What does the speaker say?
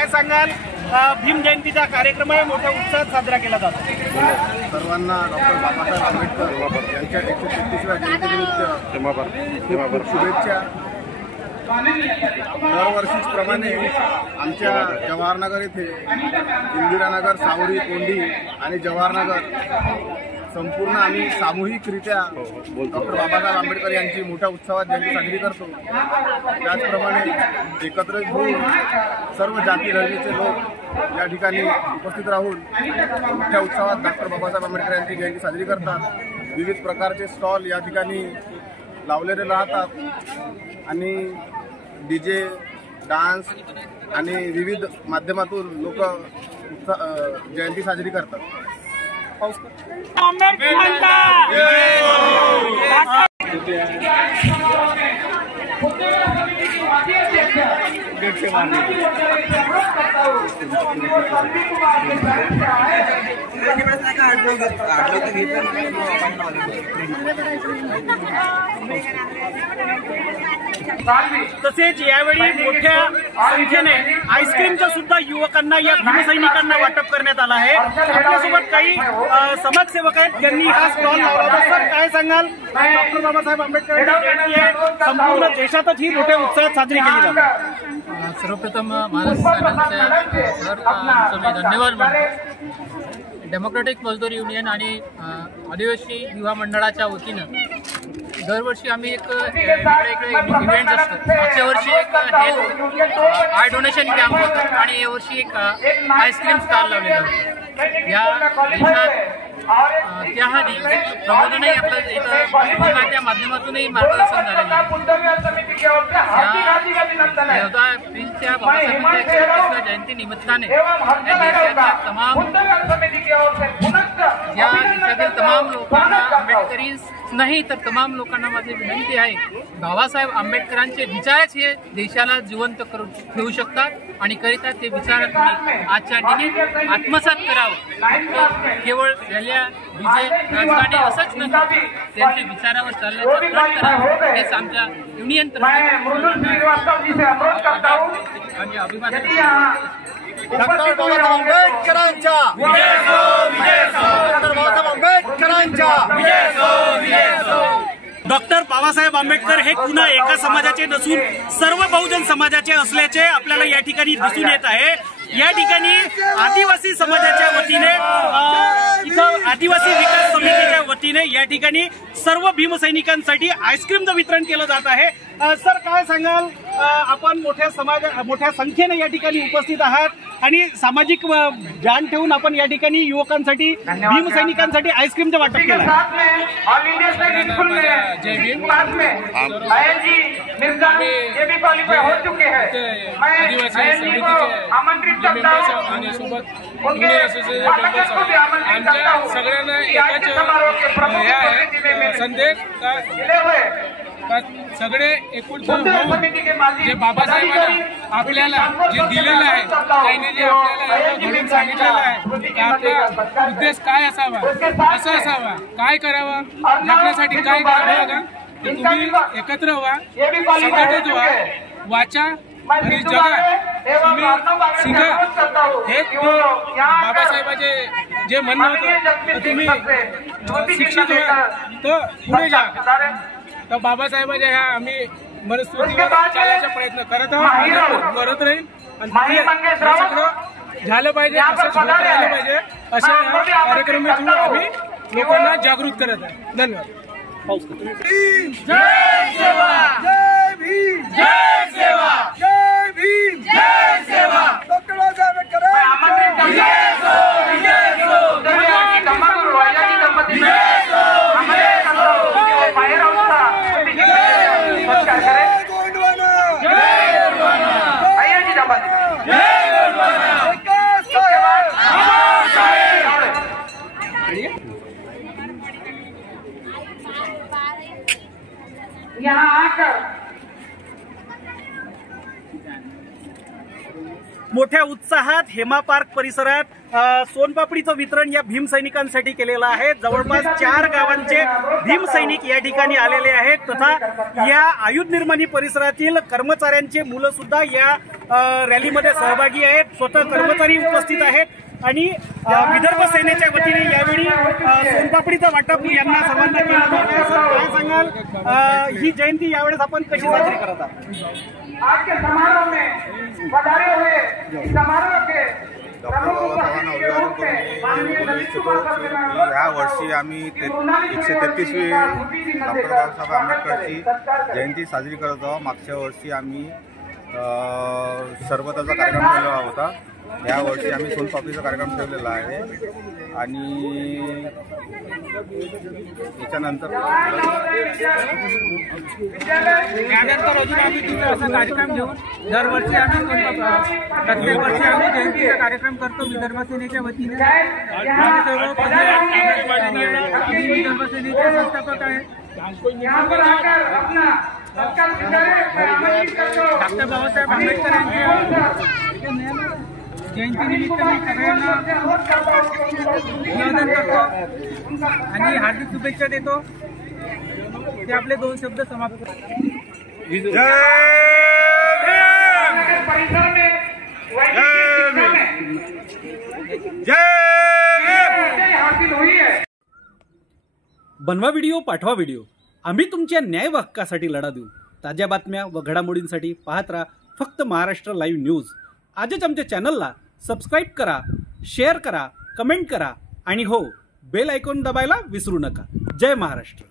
काय सांगाल? भीम जयंतीचा कार्यक्रम आहे, मोठ्या उत्साहात साजरा केला जातो। सर्वांना डॉक्टर बाबासाहेब आंबेडकर यांच्या 133व्या जयंतीनिमित्त शुभेच्छा। दरवर्षीच प्रमाणे आमच्या जवाहरनगर येथे इंदिरानगर, सावरी, कोंडी आणि जवाहरनगर संपूर्ण आम्ही सामूहिकरित्या डॉक्टर बाबासाहेब आंबेडकर यांची मोठ्या उत्सवात जयंती साजरी करतो। त्याचप्रमाणे एकत्रित होऊन सर्व जाती धर्मीचे लोक या ठिकाणी उपस्थित राहून मोठ्या उत्सवात डॉक्टर बाबासाहेब आंबेडकर यांची जयंती साजरी करतात। विविध प्रकारचे स्टॉल या ठिकाणी लावलेले राहतात आणि डीजे, डान्स आणि विविध माध्यमातून लोक जयंती साजरी करतात। तसेच यावेळी मोठ्या संख्येने आईस्क्रीमचं सुद्धा युवकांना या भीमसैनिकांना वाटप करण्यात आलं आहे। आपल्यासोबत काही समाजसेवक आहेत ज्यांनी हा स्टॉल लावला होता। सर, काय सांगाल? डॉक्टर बाबासाहेब आंबेडकर जयंती आहे, संपूर्ण देशातच ही मोठ्या उत्साहात साजरी केली जाते। सर्वप्रथम महाराष्ट्र चॅनलचे मी धन्यवाद मानतो। डेमोक्रेटिक मजदूर युनियन आणि आदिवासी युवा मंडळाच्या वतीनं दरवर्षी आम्ही एक इव्हेंट असतो। मागच्या वर्षी एक आय डोनेशन कॅम्प होता आणि यावर्षी एक आईस्क्रीम स्टॉल लावलेला होता। या देशात त्याआधी प्रबोधनही आपलं इथं त्या माध्यमातूनही मार्गदर्शन झालेलं आहे। भीमच्या बाबासाहेबांच्या 133व्या जयंती निमित्ताने या देशाच्या तमाम लोकांना आंबेडकरी नाही तर तमाम लोकांना माझी विनंती आहे, बाबासाहेब आंबेडकरांचे विचारच हे देशाला जिवंत करून ठेवू शकतात आणि करिता ते विचार तुम्ही आजच्या दिनी आत्मसात करावं। केवळ रॅल्या, डीजे, राजकारणी असंच नाही, त्यांच्या विचारावर चालण्याचा प्रयत्न करावा हेच आमच्या युनियन आणि अभिमान। डॉक्टर बाबासाहेब आंबेडकरांच्या विजय असो, विजय असो। डॉक्टर बाबासाहेब आंबेडकरांच्या विजय असो, विजय असो। डॉक्टर बाबासाहेब आंबेडकर हे पुन्हा एका समाजाचे नसून सर्व बहुजन समाजाचे असल्याचे आपल्याला या ठिकाणी दिसून येत आहे। या ठिकाणी आदिवासी समाजाच्या वतीने इथं आदिवासी विकास समितीच्या वतीने या ठिकाणी सर्व भीमसैनिकांसाठी आईस्क्रीमचं वितरण केलं जात आहे। सर, काय सांगाल? आपण मोठ्या संख्येने या ठिकाणी उपस्थित आहात आणि सामाजिक जाण ठेवून आपण या ठिकाणी युवकांसाठी, भीमसैनिकांसाठी आईस्क्रीमचं वाटप केलं। जय भीम। आमच्या सगळ्यांना एकाच संदेश सगळे एकूण जे बाबासाहेबांना आपल्याला जे दिलेलं आहे, त्यांनी जे आपल्याला घडून सांगितलेलं आहे, आपला उद्देश काय असावा, कसं असावा, काय करावं, जगण्यासाठी काय करावं का, तुम्ही एकत्र व्हा, संघटित व्हा, वाचा आणि जगा, तुम्ही शिका। हे बाबासाहेबांचे जे म्हणणं होतं, तुम्ही शिक्षित व्हा तर पुढे जा। तर बाबासाहेबांच्या ह्या आम्ही मनस्थितीवर चालायचा प्रयत्न करत आहोत, करत राहील आणि सगळं झालं पाहिजे, असं राहिलं पाहिजे, अशा कार्यक्रमातून आम्ही लोकांना जागृत करत आहे। धन्यवाद। जय सेवा, जय भीम, जय सेवा, जय भीम, जय सेवा। डॉक्टर बाबासाहेब आंबेडकर विजय असो, विजय असो। मोठ्या उत्साहात हेमा पार्क परिसरात सोनपापडीचं वितरण या भीमसैनिकांसाठी केलेलं आहे। जवळपास 4 गावांचे भीमसैनिक या ठिकाणी आलेले आहेत तथा या आयुध निर्माणी परिसरातील कर्मचाऱ्यांचे मुलं सुद्धा या रॅलीमध्ये सहभागी आहेत। स्वतः कर्मचारी उपस्थित आहेत आणि विदर्भ सेनेच्या वतीने यावेळी सोनपापडीचं वाटप यांना सर्वांना केलं जात आहे। सर, काय सांगाल, ही जयंती यावेळेस आपण कशी साजरी करत आहात? आज के समारोह में पधारे हुए इस समारोह के डॉक्टर बाबासाहेबांना अभिवादन करून मी बोलू इच्छितो की ह्या वर्षी आम्ही 133वी डॉक्टर बाबासाहेब आंबेडकरची जयंती साजरी करत आहोत। मागच्या वर्षी आम्ही सरबताचा कार्यक्रम ठेवला होता, या वर्षी आम्ही सोनपापडीचा कार्यक्रम ठेवलेला आहे आणि याच्यानंतर अजून आम्ही दुसरा असा कार्यक्रम घेऊन दरवर्षी आम्ही प्रत्येक वर्षी आम्ही जयंतीचा कार्यक्रम करतो विदर्भ सेनेच्या वतीने। आम्ही सर्व विदर्भ सेनेचे संस्थापक आहेत। डॉक्टर बाबासाहेब आंबेडकर यांच्या जयंतीनिमित्त मी सगळ्यांना अभिवादन करतो आणि हार्दिक शुभेच्छा देतो। ते आपले 2 शब्द समाप्त बनवा व्हिडिओ, पाठवा व्हिडिओ, आम्ही तुमच्या न्याय व हक्कासाठी लढा देऊ। ताज्या बातम्या व घडामोडींसाठी पाहत राहा फक्त महाराष्ट्र लाईव्ह न्यूज। आजच आमच्या चॅनलला सबस्क्राईब करा, शेअर करा, कमेंट करा आणि हो, बेल आयकॉन दबायला विसरू नका। जय महाराष्ट्र।